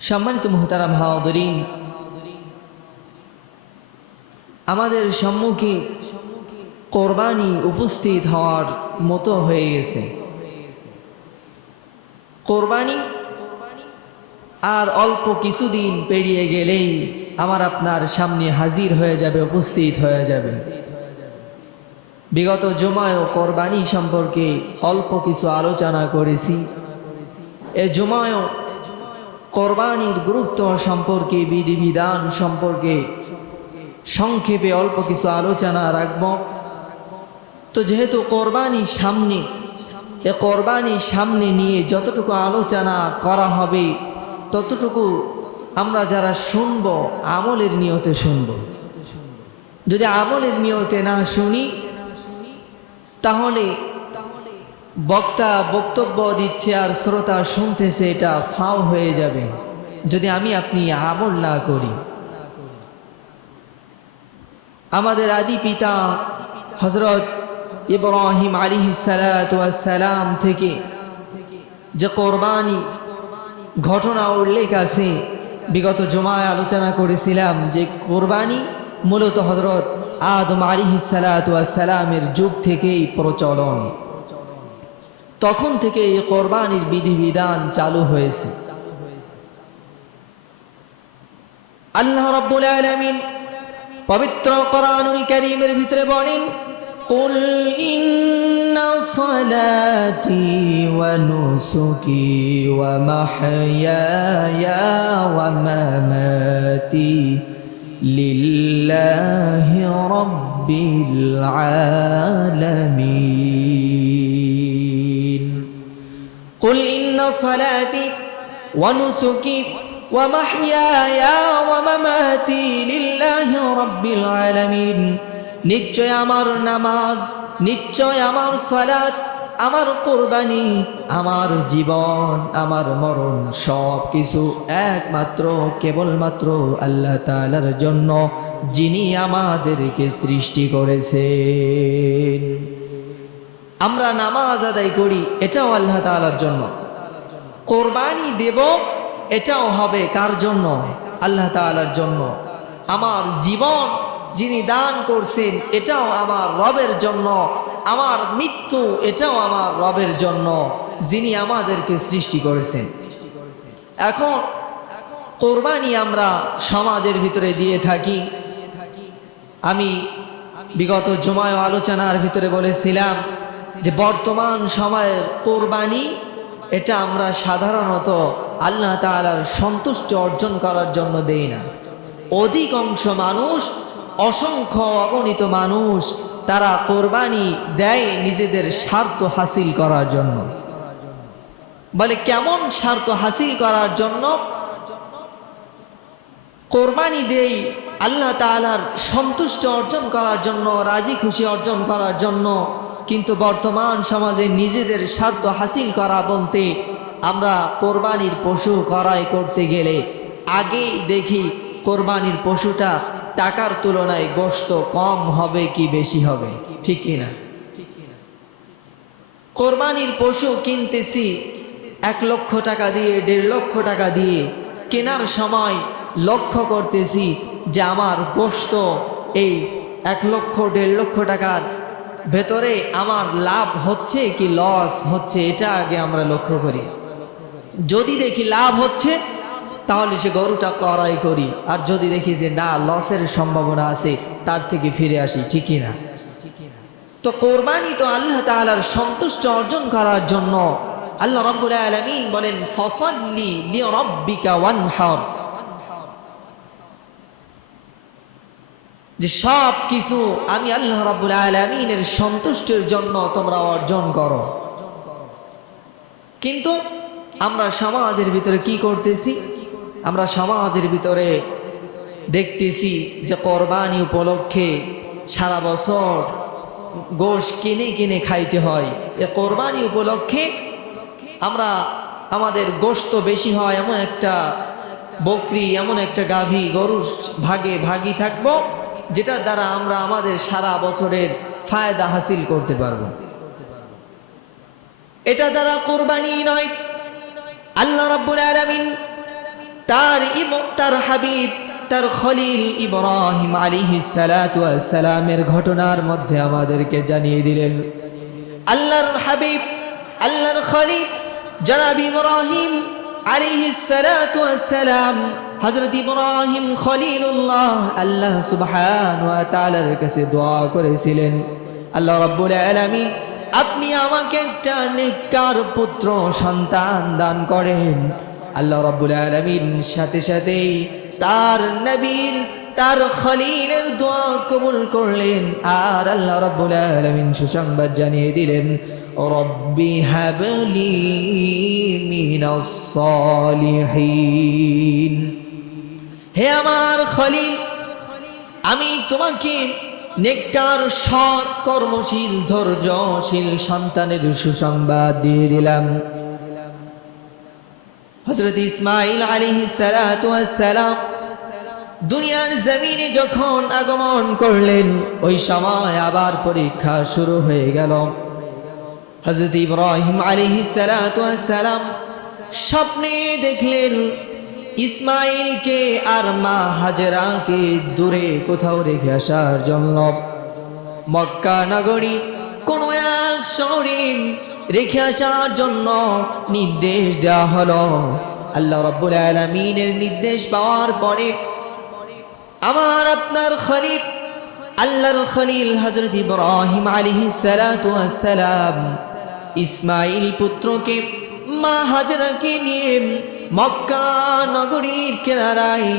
সম্মানিত মুহতারাম হাজিরিন, আমাদের সম্মুখে কোরবানি উপস্থিত হওয়ার মতো হয়ে গেছে। কোরবানি আর অল্প কিছুদিন পেরিয়ে গেলেই আমার আপনার সামনে হাজির হয়ে যাবে, উপস্থিত হয়ে যাবে। বিগত জুমায় কোরবানি সম্পর্কে অল্প কিছু আলোচনা করেছি। এ জুমায় কোরবানির গুরুত্ব সম্পর্কে, বিধিবিধান সম্পর্কে সংক্ষেপে অল্প কিছু আলোচনা রাখব। তো যেহেতু কোরবানি সামনে, এ কোরবানি সামনে নিয়ে যতটুকু আলোচনা করা হবে ততটুকু আমরা যারা শুনব আমলের নিয়তে শুনব। যদি আমলের নিয়তে না শুনি তাহলে বক্তা বক্তব্য দিচ্ছে আর শ্রোতা শুনতেছে, এটা ফাও হয়ে যাবে যদি আমি আপনি আমল না করি। আমাদের আদি পিতা হযরত ইব্রাহিম আলাইহিস সালাতু ওয়াস সালাম থেকে যে কোরবানি ঘটনা উল্লেখ আছে, বিগত জুমায় আলোচনা করেছিলাম যে কোরবানি মূলত হযরত আদম আলাইহিস সালাতু ওয়াস সালামের যুগ থেকেই প্রচলন। তখন থেকে এই কোরবানির বিধিবিধান চালু হয়েছে। আল্লাহ রাব্বুল আলামিন পবিত্র কোরআনুল কারীমের ভিতরে বলেন, কুল ইন্না সালাতি ওয়া নুসুকি ওয়া মাহইয়ায়া ওয়া মামাতি লিল্লাহি রাব্বিল আলামিন। কুল ইন্না সালাতি ওয়া নুসুকি ওয়া মাহইয়ায়া ওয়া মামাতি লিল্লাহি রাব্বিল আলামিন। নিশ্চয় আমার নামাজ, নিশ্চয় আমার সালাত, আমার কোরবানি, আমার জীবন, আমার মরণ সব কিছু একমাত্র কেবলমাত্র আল্লাহ তাআলার জন্য, যিনি আমাদেরকে সৃষ্টি করেছেন। আমরা নামাজ আদায় করি, এটাও আল্লাহ তাআলার জন্য। কোরবানি দেব, এটাও হবে কার জন্য? আল্লাহ তাআলার জন্য। আমার জীবন যিনি দান করছেন, এটাও আমার রবের জন্য। আমার মৃত্যু, এটাও আমার রবের জন্য, যিনি আমাদেরকে সৃষ্টি করেছেন। এখন কোরবানি আমরা সমাজের ভিতরে দিয়ে থাকি। আমি বিগত জুমায় আলোচনার ভিতরে বলেছিলাম যে বর্তমান সময়ের কোরবানি এটা আমরা সাধারণত আল্লাহ তাআলার সন্তুষ্টি অর্জন করার জন্য দেই না। অধিকাংশ মানুষ, অসংখ্য অগণিত মানুষ, তারা কোরবানি দেয় নিজেদের স্বার্থ হাসিল করার জন্য। বলে কেমন স্বার্থ হাসিল করার জন্য? কোরবানি দেই আল্লাহ তাআলার সন্তুষ্টি অর্জন করার জন্য, রাজি খুশি অর্জন করার জন্য। কিন্তু বর্তমান সমাজে নিজেদের স্বার্থ হাসিল করা বলতে আমরা কোরবানির পশু ক্রয় করতে গেলে আগেই দেখি কোরবানির পশুটা টাকার তুলনায় গোশত কম হবে কি বেশি হবে, ঠিক কিনা? কোরবানির পশু কিনতেছি 1 লক্ষ টাকা দিয়ে, 1.5 লক্ষ টাকা দিয়ে। কেনার সময় লক্ষ্য করতেছি যে আমার গোশত এই 1 লক্ষ 1.5 লক্ষ টাকার ভেতরে আমার লাভ হচ্ছে কি লস হচ্ছে, এটা আগে আমরা লক্ষ্য করি। যদি দেখি লাভ হচ্ছে তাহলে সে গরুটা ক্রয় করি, আর যদি দেখি যে না, লসের সম্ভাবনা আছে, তার থেকে ফিরে আসি, ঠিক না? তো কোরবানি তো আল্লাহ তাআলার সন্তুষ্টি অর্জন করার জন্য। আল্লাহ রাব্বুল আলামিন বলেন, ফাসাল্লি লিরাব্বিকা ওয়ানহার, যে সব কিছু আমি আল্লাহ রাব্বুল আলামিনের সন্তুষ্টির জন্য তোমরা অর্জন করো। কিন্তু আমরা সমাজের ভিতরে কি করতেছি? আমরা সমাজের ভিতরে দেখতেছি যে কোরবানি উপলক্ষে সারা বছর গোশ কিনে কিনে খাইতে হয়। এ কোরবানি উপলক্ষে আমরা আমাদের গোশত বেশি হয় এমন একটা বকরি, এমন একটা গাভী, গরুর ভাগে ভাগী থাকবো, যেটার দ্বারা আমরা আমাদের সারা বছরের ফায়দা হাসিল করতে পারবো। এটা দ্বারা কোরবানি নয়। আল্লাহ রাব্বুল আলামিন তার হাবিব তার খলিল ইব্রাহিম আলাইহিস সালাতু ওয়াস সালামের ঘটনার মধ্যে আমাদেরকে জানিয়ে দিলেন। আল্লাহর হাবিব আল্লাহর খলিল জনাব ইব্রাহিম আলাইহিস সালাতু ওয়াস সালাম, হযরত ইব্রাহিম খলিলুল্লাহ আল্লাহ সুবহানাহু ওয়া তাআলার কাছে দোয়া করেছিলেন, আল্লাহ রাব্বুল আলামিন আপনি আমাকে একটা নেককার পুত্র সন্তান দান করেন। আল্লাহ রাব্বুল আলামিন সাথে সাথেই তার নবীর তার খলিলের দোয়া কবুল করলেন। আর আল্লাহ রাব্বুল আলামিন সুসংবাদ জানিয়ে দিলেন, রব্বি হাবলি মিনাস সালিহিন, হে আমার খলিল আমি তোমাকে নেককার সৎ কর্মশীল ধৈর্যশীল সন্তানের সুসংবাদ দিয়ে দিলাম। হযরত ইসমাঈল আলাইহিস সালাতু ওয়াস সালাম দুনিয়ার জমিনে যখন আগমন করলেন, ওই সময় আবার পরীক্ষা শুরু হয়ে গেল। হযরত ইব্রাহিম আলাইহিস সালাতু ওয়াস সালাম স্বপ্নে দেখলেন ইসমাঈলকে আর মা হাজেরাকে দূরে কোথাও রেখে আসার জন্য মক্কা নগরী কোন এক শহরে রেখে আসার জন্য নির্দেশ দেওয়া হলো। আল্লাহ রাব্বুল আলামিনের নির্দেশ পাওয়ার পরে আমার আপনার খলিল আল্লাহর খলিল হযরত ইব্রাহিম আলাইহিস সালাতু ওয়াস সালাম ইসমাঈল পুত্রকে মা হাজরাকে নিয়ে মক্কা নগরীর কিনারায়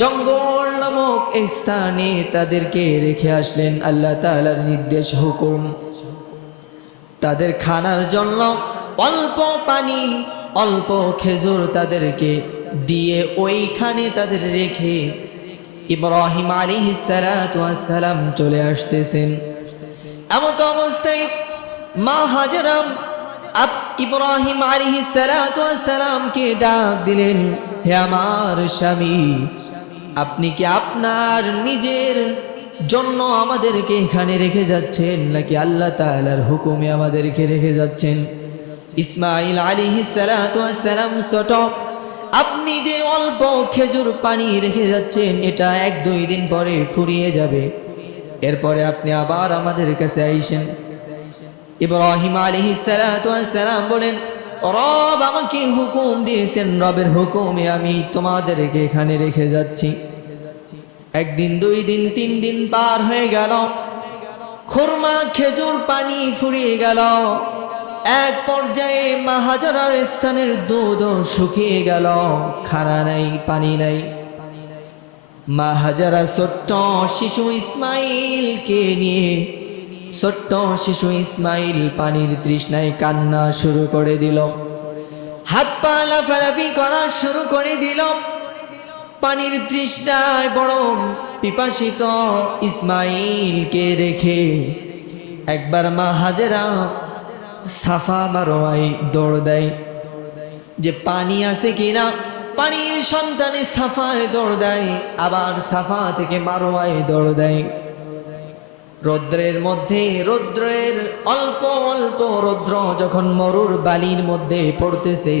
জঙ্গল নামক স্থানে তাদেরকে রেখে আসলেন। আল্লাহ তাআলার নির্দেশ হুকুম, তাদের খানার জন্য অল্প পানি অল্প খেজুর তাদেরকে দিয়ে ওইখানে তাদের রেখে ইব্রাহিম আলাইহিস সালাতু ওয়াস সালাম চলে আসতেছেন। এমত অবস্থায় মা হাজরা ইব্রাহিম আলাইহিস সালাতু ওয়াস সালামকে ডাক দিলেন, হে আমার স্বামী আপনি কি আপনার নিজের জন্য আমাদেরকে এখানে রেখে যাচ্ছেন নাকি আল্লাহ তাআলার হুকুমে আমাদেরকে রেখে যাচ্ছেন? ইসমাঈল আলাইহিস সালাতু ওয়াস সালাম ছোট, আপনি যে অল্প খেজুর পানি রেখে যাচ্ছেন এটা 1-2 দিন পরে ফুরিয়ে যাবে, এরপরে আপনি আবার আমাদের কাছে আইসেন। ইব্রাহিম আলাইহিস সালাতু ওয়াস সালাম বলেন, রব আমাকে হুকুম দিয়েছেন, রবের হুকুমে আমি তোমাদেরকে এখানে রেখে যাচ্ছি। 1 দিন 2 দিন 3 দিন পার হয়ে গেল, খুরমা খেজুর পানি ফুরিয়ে গেল। এক পর্যায়ে মা হাজরার স্থানের দুধ শুকিয়ে গেল, খানা নাই পানি নাই। মা হাজরা ছোট্ট শিশু ইসমাঈলকে নিয়ে ছোট্ট শিশু ইসমাঈল পানির তৃষ্ণায় কান্না শুরু করে দিল, হাত পা লাফালাফি করা শুরু করে দিল। পানির তৃষ্ণায় বড় পিপাসিত ইসমাঈলকে রেখে একবার মা হাজরা সাফা মারওয়ায় দৌড় দেয় যে পানি আছে কিনা। পানির সন্তানে সাফায় দৌড় দেয়, আবার সাফা থেকে মারওয়ায় দৌড় দেয়। রৌদ্রের মধ্যে রৌদ্রের অল্প অল্প রৌদ্র যখন মরুর বালির মধ্যে পড়তেছে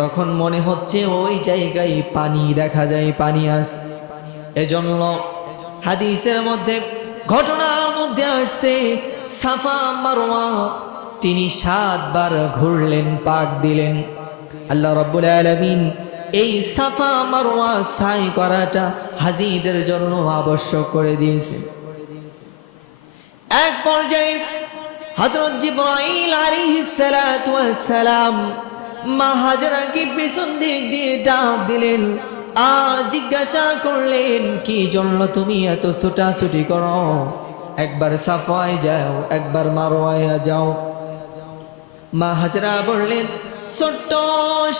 তখন মনে হচ্ছে ওই জায়গায় পানি দেখা যায়, পানি আছে। এজন্য হাদিসের মধ্যে ঘটনার মধ্যে আসছে সাফা মারওয়া তিনি 7 বার ঘুরলেন, পাক দিলেন। আল্লাহ রাব্বুল আলামিন এই সাফা মারওয়া সাই করাটা হাজীদের জন্য আবশ্যক করে দিয়েছেন। এক পর্যায়ে হযরত জিবরাইল আলাইহিস সালাতু ওয়াস সালাম মা হাজরাকে পিছন দিক দিয়ে ডাক দিলেন আর জিজ্ঞাসা করলেন, কি জন্য তুমি এত ছুটাছুটি করো? একবার সাফায় যাও, একবার মারওয়ায় যাও। মা হাজরা বললেন, ছোট্ট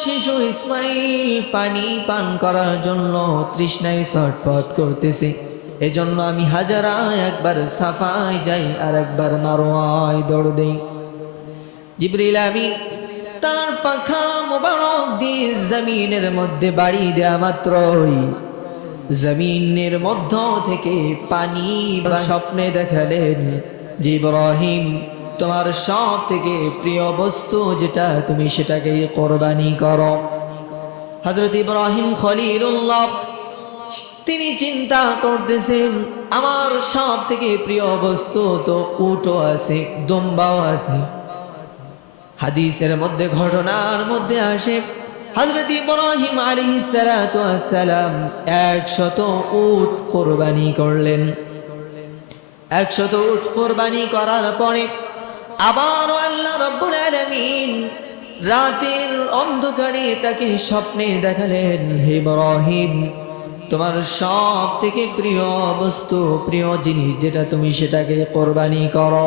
শিশু ইসমাঈল পানি পান করার জন্য তৃষ্ণায় ছটফট করতেছে, এজন্য আমি হাজরা একবার সাফায় যাই আর একবার মারওয়ায় দৌড় দেই। জিবরিল আমিন তার পাখা মোবারক দিয়ে জমিনের মধ্যে বাড়ি দেয়া মাত্রই জমিনের মধ্য থেকে পানি স্বপ্নে দেখালেন যে ইব্রাহিম তোমার সব থেকে প্রিয় বস্তু যেটা তুমি সেটাকে কোরবানি করো। হযরত ইব্রাহিম খলিলুল্লাহ তিনি চিন্তা করতেছেন, আমার সব থেকে প্রিয় বস্তু তো উটও আছে, দুম্বাও আছে। হাদিসের মধ্যে, ঘটনার মধ্যে আসে হযরত ইব্রাহিম আলাইহিস সালাতু ওয়াস সালাম 100 উট কুরবানি করলেন। 100 উট কুরবানি করার পরে আবার আল্লাহ রাব্বুল আলামিন রাতের অন্ধকারে তাকে স্বপ্নে দেখালেন, হে ইব্রাহিম, তোমার সব থেকে প্রিয় বস্তু, প্রিয় জিনিস যেটা, তুমি সেটাকে কুরবানি করো।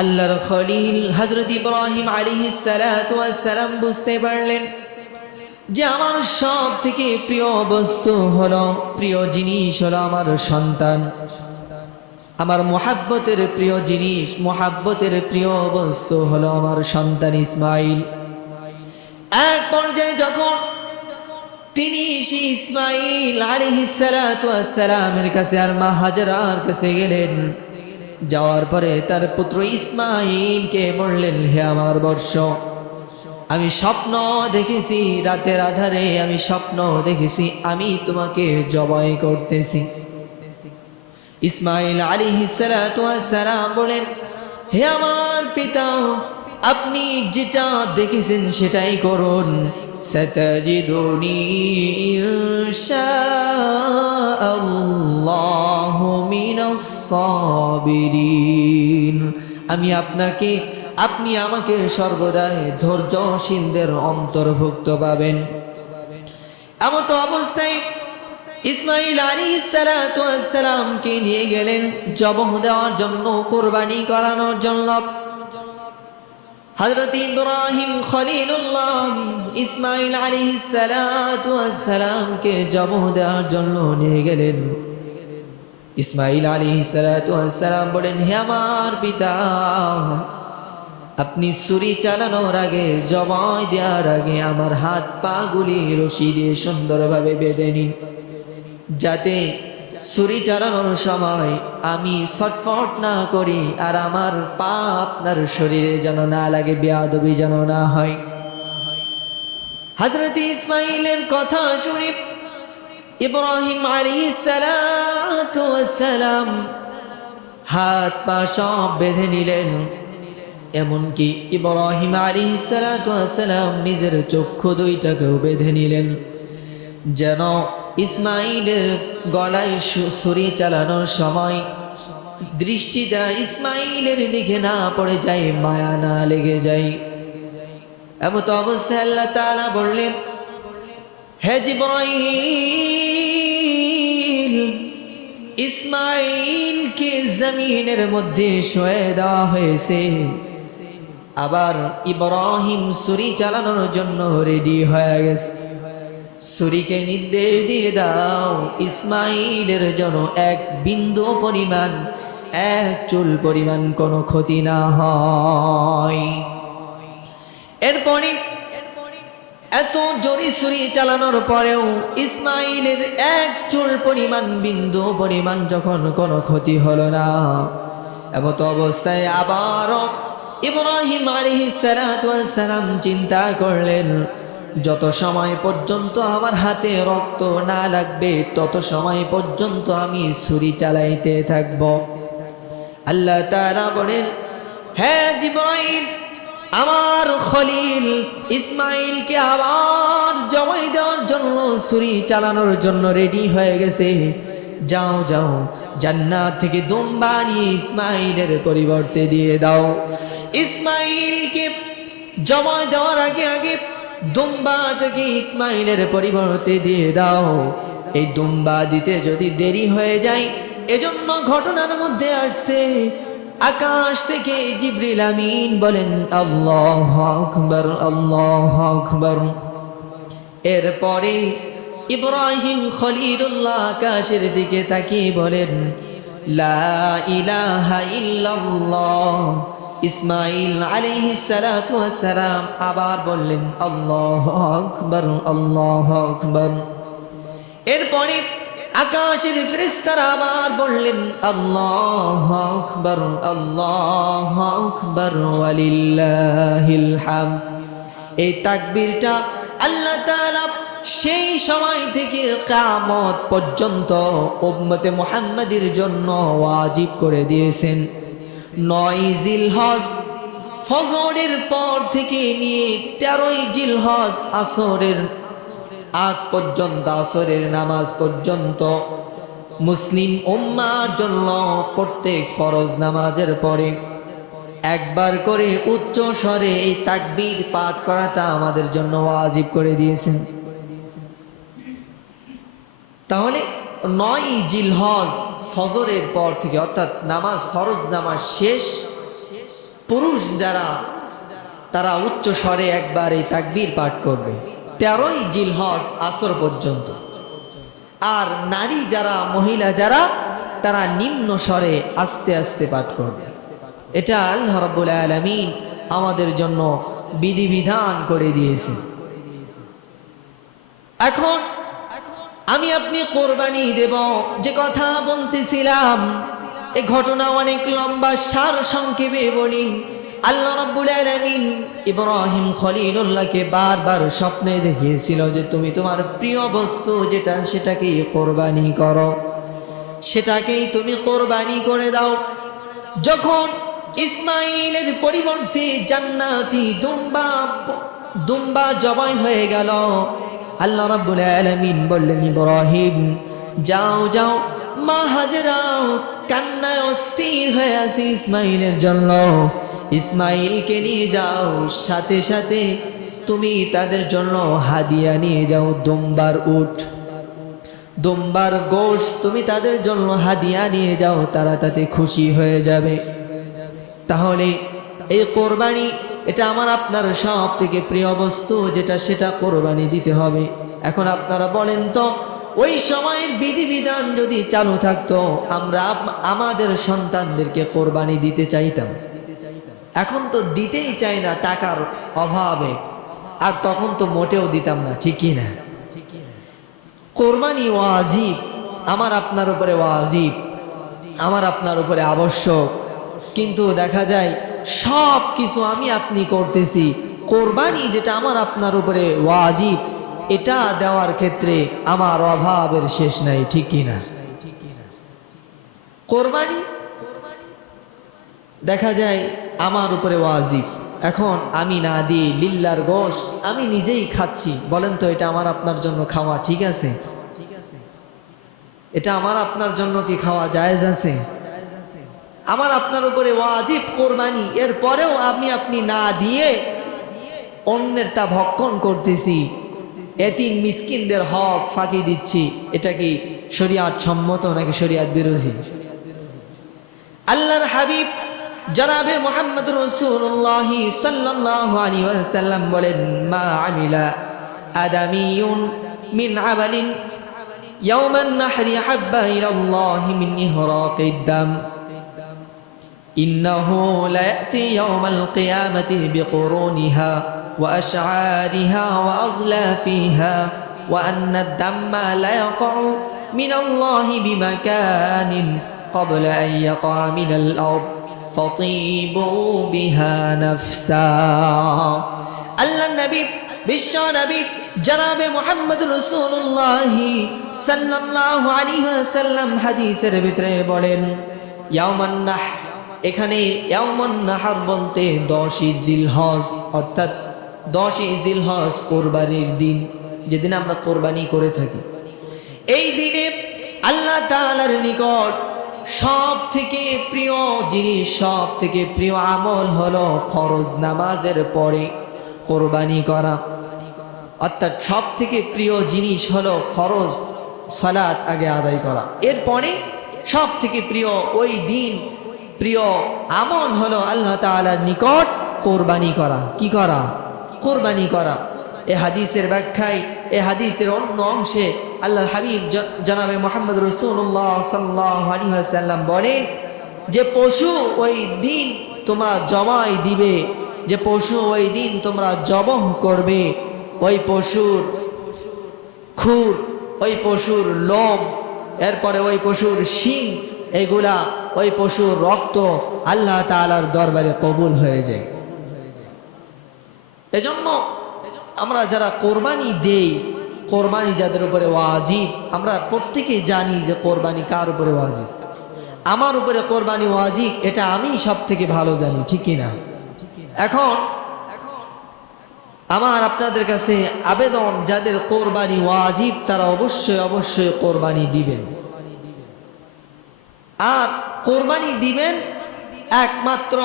আল্লাহর খলিল হযরত ইব্রাহিম আলাইহিস সালাতু ওয়াস সালাম বুঝতে পারলেন যে আমার সব থেকে প্রিয় বস্তু হলো, প্রিয় জিনিস হলো আমার সন্তান। আমার মুহাব্বতের প্রিয় জিনিস, মুহাব্বতের প্রিয় বস্তু হলো আমার সন্তান ইসমাইল। এক পর্যায়ে যখন তিনি সেই ইসমাইল আলাইহিস সালাতু ওয়াস সালামের কাছে আর মা হাজরার কাছে গেলেন, যাওয়ার পরে তার পুত্র ইসমাইলকে বললেন, হে আমার বৎস, আমি স্বপ্ন দেখেছি, রাতের আধারে আমি স্বপ্ন দেখেছি আমি তোমাকে জবাই করতেছি। ইসমাইল আলাইহিস সালাতু ওয়াস সালাম বলেন, হে আমার পিতা, আপনি যেটা দেখেছেন সেটাই করুন। সাতাজিদুনি ইনশাআল্লাহু মিনাস সাবিরিন। আমি আপনি আমাকে সর্বদাই ধৈর্যশীলদের অন্তর্ভুক্ত পাবেন। এমত অবস্থায় ইসমাইল আলাইহিস সালাতু ওয়াস সালামকে নিয়ে গেলেন জবাহ দেওয়ার জন্য, কুরবানি করানোর জন্য। হযরত ইব্রাহিম খলিলুল্লাহ ইসমাইল আলাইহিস সালাতু ওয়াস সালামকে জবাহ দেওয়ার জন্য নিয়ে গেলেন। ইসমাইল আলাইহিস সালাতু ওয়াস সালাম বলেন, হে আমার পিতা, আপনি ছুরি চালানোর আগে, জবাই দেওয়ার আগে আমার হাত পা গুলি রশি দিয়ে সুন্দরভাবে বেঁধে নিন, যাতে ছুরি চালানোর সময় আমি ছটফট না করি আর আমার পা আপনার শরীরে যেন না লাগে, বেয়াদবি যেন না হয়। হযরত ইসমাইলের কথা শুনে ইব্রাহিম আলাইহিস সালাতু ওয়াস সালাম হাত পা সব বেঁধে নিলেন। এমনকি ইব্রাহিম আলাইহিস সালাতু ওয়াস সালাম নিজের চক্ষু দুইটাকেও বেঁধে নিলেন, যেন ইসমাইলের গলায় ছুরি চালানোর সময় দৃষ্টিটা ইসমাইলের দিকে না পড়ে যায়, মায়া না লেগে যায়। এমত অবস্থায় আল্লাহ তাআলা বললেন, হে জিবরাইল, ইসমাইলকে জমিনের মধ্যে শোয়ে দেওয়া হয়েছে। আবার ইব্রাহিম ছুরি চালানোর জন্য রেডি হয়ে গেছে। ছুরিকে নির্দেশ দিয়ে দাও, ইসমাইলের যেন এক বিন্দু পরিমাণ, এক চুল পরিমাণ কোনো ক্ষতি না হয়। এরপরে এত জোরে ছুরি চালানোর পরেও ইসমাইলের এক চুল পরিমাণ, বিন্দু পরিমাণ যখন কোনো ক্ষতি হলো না, এমত অবস্থায় আবারও ইব্রাহিম আলাইহিস সালাতু ওয়াস সালাম চিন্তা করলেন, যত সময় পর্যন্ত আমার হাতে রক্ত না লাগবে তত সময় পর্যন্ত আমি ছুরি চালাইতে থাকব। আল্লাহ তাআলা বলেন, হে জিবরাইল, আমার খলিল ইসমাইলকে আবার জবাই দেওয়ার জন্য, ছুরি চালানোর জন্য রেডি হয়ে গেছে। যাও যাও, জান্নাত থেকে দুম্বা নিয়ে ইসমাইলের পরিবর্তে দিয়ে দাও। ইসমাইলকে জবাই দেওয়ার আগে আগে দুম্বাটাকে ইসমাইলের পরিবর্তে দিয়ে দাও। এই দুম্বা দিতে যদি দেরি হয়ে যায়, এজন্য ঘটনার মধ্যে আসছে, আকাশ থেকে জিবরিল আমিন বলেন, আল্লাহু আকবার, আল্লাহু আকবার। এরপরে ইব্রাহিম খলিলুল্লাহ আকাশের দিকে তাকিয়ে বলেন, লা ইলাহা ইল্লাল্লাহ। ইসমাইল আলাইহিস সালাতু ওয়াস সালাম আবার বললেন, আল্লাহু আকবার, আল্লাহু আকবার। এরপরে আকাশের ফেরেশতারা আবার বললেন, আল্লাহু আকবার, আল্লাহু আকবার, ওয়ালিল্লাহিল হামদ। এই তাকবীরটা আল্লাহ তাআলা সেই সময় থেকে কিয়ামত পর্যন্ত উম্মতে মুহাম্মাদের জন্য ওয়াজিব করে দিয়েছেন। 9 জিলহজ ফজরের পর থেকে নিয়ে 13 জিলহজ আসরের আগ পর্যন্ত, আসরের নামাজ পর্যন্ত মুসলিম উম্মার জন্য প্রত্যেক ফরজ নামাজের পরে একবার করে উচ্চ স্বরে এই তাকবীর পাঠ করাটা আমাদের জন্য ওয়াজিব করে দিয়েছেন। তাহলে 9 জিলহজ ফজরের পর থেকে, অর্থাৎ নামাজ, ফরজ নামাজ শেষ, পুরুষ যারা তারা উচ্চ স্বরে একবার এই তাকবীর পাঠ করবে 13 জিলহজ আসর পর্যন্ত। আর নারী যারা, মহিলা যারা, তারা নিম্ন স্বরে আস্তে আস্তে পাঠ করবে। এটা আল্লাহ রাব্বুল আলামিন আমাদের জন্য বিধিবিধান করে দিয়েছে। এখন আমি আপনি কোরবানি দেব, যে কথা বলতেছিলাম এই ঘটনা অনেক লম্বা, সার সংক্ষেপে বলি। আল্লাহ রাব্বুল আলামিন ইব্রাহিম খলিলুল্লাহকে বারবার স্বপ্নে দেখিয়েছিল যে তুমি তোমার প্রিয় বস্তু যেটা, সেটাকেই কোরবানি করো, সেটাকেই তুমি কোরবানি করে দাও। যখন ইসমাইলের পরিবর্তে জান্নাতি দুম্বা জবাই হয়ে গেল, আল্লাহ রাব্বুল আলামিন বললেন, ইব্রাহিম যাও যাও, মা হাজরাও কান্নায় অস্থির হয়ে আছে ইসমাইলের জন্য, ইসমাইলকে নিয়ে যাও, সাথে সাথে তুমি তাদের জন্য হাদিয়া নিয়ে যাও, দুম্বার উট, দুম্বার গোশ তুমি তাদের জন্য হাদিয়া নিয়ে যাও, তারা তাতে খুশি হয়ে যাবে। তাহলে এই কোরবানি, এটা আমার আপনার সব থেকে প্রিয় বস্তু যেটা, সেটা কোরবানি দিতে হবে। এখন আপনারা বলেন তো, ওই সময়ের বিধিবিধান যদি চালু থাকতো, আমরা আমাদের সন্তানদেরকে কোরবানি দিতে চাইতাম। এখন তো দিতেই চাই না টাকার অভাবে, আর তখন তো মোটেও দিতাম না, ঠিকই না? কোরবানি ওয়াজিব, আমার আপনার উপরে ওয়াজিব, আমার আপনার উপরে আবশ্যক। কিন্তু দেখা যায় সব কিছু আমি আপনি করতেছি, কোরবানি যেটা আমার আপনার উপরে ওয়াজিব, এটা দেওয়ার ক্ষেত্রে আমার অভাবের শেষ নাই, ঠিক কি না? কোরবানি দেখা যায় আমার উপরে ওয়াজিব, এখন আমি না দিই লিল্লার গোশ আমি নিজেই খাচ্ছি, বলেন তো এটা আমার আপনার জন্য খাওয়া ঠিক আছে? এটা আমার আপনার জন্য কি খাওয়া জায়েজ আছে? আমার আপনার উপরে ওয়াজিব কোরবানি, এরপরেও আমি আপনি না দিয়ে অন্যের তা ভক্ষণ করতেছি, এতিম মিসকিনদের হক ফাঁকি দিচ্ছি, এটা কি শরিয়াত সম্মত নাকি শরিয়াত বিরোধী? আল্লাহর হাবিব জনাবে মুহাম্মদ রাসূলুল্লাহ সাল্লাল্লাহু আলাইহি ওয়াসাল্লাম বলেন, মা আমিলা আদামিয়ুন মিন আমালিন ইয়াওমান নাহরি হাব্বা ইলাল্লাহি মিন ইহরাকিদ দাম ইন্নাহু লা ইয়াতি ইয়াওমাল কিয়ামাতি বিকুরুনিহা ওয়া আশআরিহা ওয়া আযলাফিহা ওয়া আন্না আদ-দাম্মা লা ইয়াকাউ মিনাল্লাহি বিমাকানিন قبل أن يقع من الأرض فطيبوا بها نفسا الله النبي বিশ্ব নবী জনাবে মুহাম্মদ রাসূলুল্লাহ সাল্লাল্লাহু আলাইহি ওয়াসাল্লাম হাদিসের ভিতরে বলেন, ইয়াউমান নাহ, এখানে ইয়াউমান নাহর বলতে 10 জিলহজ, অর্থাৎ 10 জিলহজ কোরবানির দিন, যেদিন আমরা কোরবানি করে থাকি। এই দিনে আল্লাহ তাআলার নিকট সব থেকে প্রিয় জিনিস, সব থেকে প্রিয় আমল হলো ফরজ নামাজের পরে কোরবানি করা। অর্থাৎ সব থেকে প্রিয় জিনিস হলো ফরজ সালাত আগে আদায় করা, এরপরে সব থেকে প্রিয় ওই দিন প্রিয় আমল হলো আল্লাহ তাআলার নিকট কোরবানি করা। কি করা? কোরবানি করা। এই হাদিসের ব্যাখ্যায়, এই হাদিসের অন্য অংশে আল্লাহর হাবিব জনাবে মুহাম্মদ রাসূলুল্লাহ সাল্লাল্লাহু আলাইহি ওয়াসাল্লাম বলেন যে পশু ওই দিন তোমরা জবাই দিবে, যে পশু ওই দিন তোমরা জবহ করবে, ওই পশুর খুর, ওই পশুর লোম, এরপরে ওই পশুর শিং, এগুলা ওই পশুর রক্ত আল্লাহ তাআলার দরবারে কবুল হয়ে যায়। এজন্য আমরা যারা কোরবানি দেই, কোরবানি যাদের উপরে ওয়াজিব, আমরা প্রত্যেকেই জানি যে কোরবানি কার উপরে ওয়াজিব। আমার উপরে কোরবানি ওয়াজিব, এটা আমি সব থেকে ভালো জানি, ঠিক কিনা? এখন আমার আপনাদের কাছে আবেদন, যাদের কোরবানি ওয়াজিব তারা অবশ্যই অবশ্যই কোরবানি দিবেন। আর কোরবানি দিবেন একমাত্র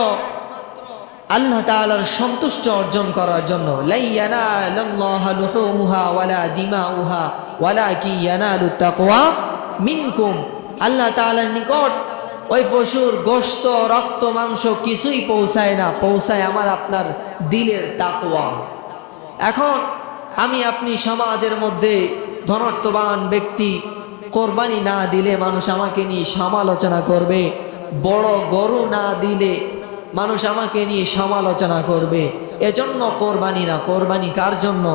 আল্লাহ তাআলার সন্তুষ্টি অর্জন করার জন্য। লা ইয়ানালাল্লাহু লুহুমুহা ওয়ালা দিমাউহা ওয়ালাকিন ইয়ানালুত তাকওয়া মিনকুম। আল্লাহ তাআলার নিকট ওই পশুর গোশত, রক্ত, মাংস কিছুই পৌঁছায় না, পৌঁছায় আমার আপনার দিলের তাকওয়া। এখন আমি আপনি সমাজের মধ্যে ধনত্ববান ব্যক্তি, কোরবানি না দিলে মানুষ আমাকে নিয়ে সমালোচনা করবে, বড় গরু না দিলে মানুষ আমাকে নিয়ে সমালোচনা করবে। এজন্য কোরবানি না। কোরবানি কার জন্য?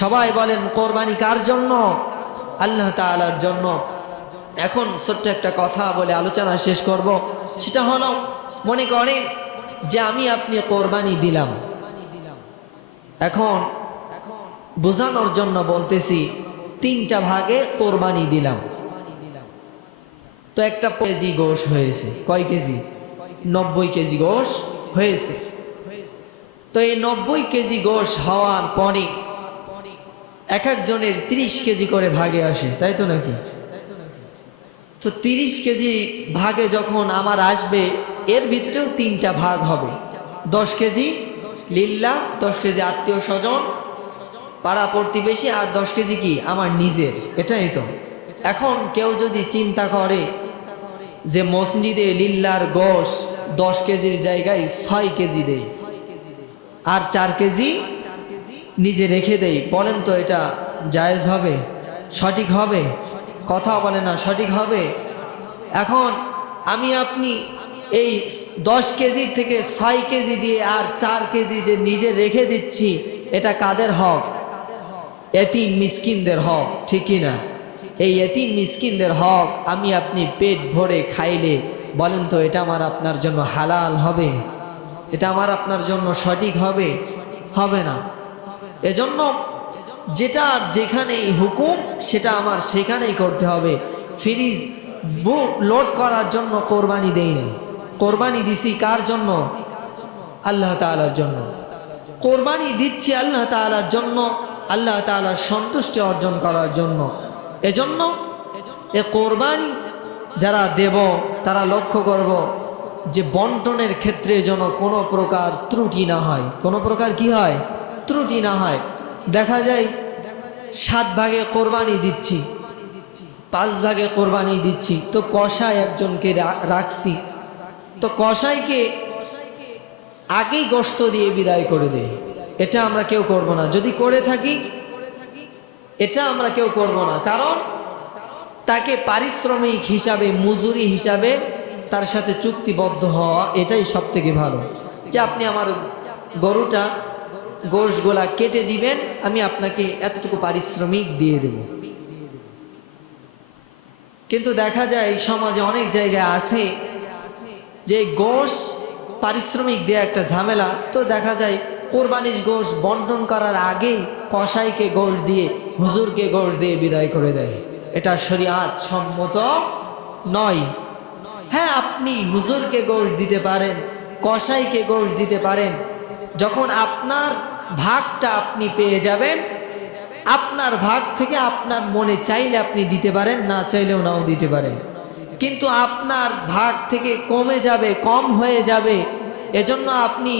সবাই বলেন কোরবানি কার জন্য? আল্লাহ তাআলার জন্য। এখন ছোট্ট একটা কথা বলে আলোচনা শেষ করব। সেটা হলো, মনে করেন যে আমি আপনি কোরবানি দিলাম। এখন বোঝানোর জন্য বলতেছি, 3টা ভাগে কোরবানি দিলাম। তো একটা কেজি গোশ হয়েছে। কয় কেজি? 90 কেজি গোশ হয়েছে। তো এই 90 কেজি গোশ হওয়ার পরে এক একজনের 30 কেজি করে ভাগে আসে, তাই তো নাকি? তো 30 কেজি ভাগে যখন আমার আসবে, এর ভিতরেও 3টা ভাগ হবে। 10 কেজি লিল্লাহ, 10 কেজি আত্মীয় স্বজন, পাড়া প্রতিবেশী, আর 10 কেজি কি আমার নিজের। এটাই তো। এখন কেউ যদি চিন্তা করে যে মসজিদে লিল্লার গোশ 10 কেজির জায়গায় 6 কেজি দেই আর 4 কেজি নিজে রেখে দেই, বলেন তো এটা জায়েজ হবে? সঠিক হবে? কথা বলে না, সঠিক হবে? এখন আমি আপনি এই 10 কেজি থেকে 6 কেজি দিয়ে আর 4 কেজি যে নিজে রেখে দিচ্ছি, এটা কাদের হক? এতিম মিসকিনদের হক, ঠিক কিনা? এই এতিম মিসকিনদের হক আমি আপনি পেট ভরে খাইলে, বলেন তো এটা আমার আপনার জন্য হালাল হবে? এটা আমার আপনার জন্য সঠিক হবে? হবে না। এজন্য যেটা যেখানেই হুকুম সেটা আমার সেখানেই করতে হবে। ফ্রিজ লোড করার জন্য কোরবানি দেই নাই, কোরবানি দিছি কার জন্য? আল্লাহ তাআলার জন্য। কোরবানি দিচ্ছি আল্লাহ তাআলার জন্য, আল্লাহ তাআলার সন্তুষ্টি অর্জন করার জন্য। এজন্য এ কোরবানি যারা দেব তারা লক্ষ্য করব যে বন্টনের ক্ষেত্রে যেন কোনো প্রকার ত্রুটি না হয়। কোনো প্রকার কি হয়? ত্রুটি না হয়। দেখা যায় 7 ভাগে কোরবানি দিচ্ছি, 5 ভাগে কোরবানি দিচ্ছি, তো কসাই একজনকে রাখছি, তো কসাইকে আগেই গোশত দিয়ে বিদায় করে দেয়। এটা আমরা কেউ করব না। যদি করে থাকি এটা আমরা কেউ করব না, কারণ তাকে পারিশ্রমিক হিসাবে, মজুরি হিসাবে তার সাথে চুক্তিবদ্ধ হওয়া, এটাই সব থেকে ভালো। যে আপনি আমার গরুটা গোশগুলা কেটে দিবেন, আমি আপনাকে এতটুকু পারিশ্রমিক দিয়ে দেব। কিন্তু দেখা যায় সমাজে অনেক জায়গায় আছে যে গোশ পারিশ্রমিক দেয়া একটা ঝামেলা। তো দেখা যায় কোরবানির গোশ বন্টন করার আগেই কসাইকে গোশ দিয়ে, হুজুরকে গোশ দিয়ে বিদায় করে দেয়। এটা শরীয়ত সম্মত নয়। হ্যাঁ, আপনি হুজুরকে গোশ দিতে পারেন, কসাইকে গোশ দিতে পারেন। যখন আপনার ভাগটা আপনি পেয়ে যাবেন, আপনার ভাগ থেকে আপনার মনে চাইলে আপনি দিতে পারেন, না চাইলেও নাও দিতে পারেন। কিন্তু আপনার ভাগ থেকে কমে যাবে, কম হয়ে যাবে, এজন্য আপনি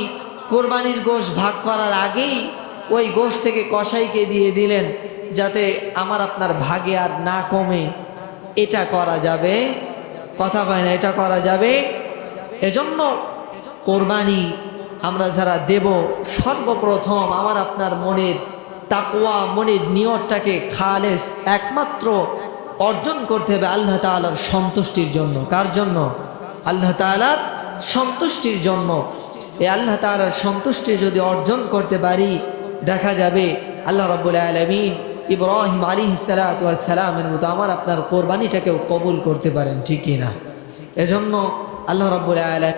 কোরবানির গোশ ভাগ করার আগেই ওই গোশ থেকে কসাইকে দিয়ে দিলেন, যাতে আমার আপনার ভাগে আর না কমে। এটা করা যাবে? কথা কয় না, এটা করা যাবে? এজন্য কোরবানি আমরা যারা দেব, সর্বপ্রথম আমার আপনার মনের তাকওয়া, মনের নিয়তটাকে খালেস একমাত্র অর্জন করতে হবে আল্লাহ তাআলার সন্তুষ্টির জন্য। কার জন্য? আল্লাহ তাআলার সন্তুষ্টির জন্য। এই আল্লাহ তাআলার সন্তুষ্টি যদি অর্জন করতে পারি, দেখা যাবে আল্লাহ রাব্বুল আলামিন ইব্রাহিম আলাইহিস সালাতু ওয়াস সালামের মতো আমার আপনার কোরবানিটাকেও কবুল করতে পারেন, ঠিক কিনা? এজন্য আল্লাহ রাব্বুল আলামিন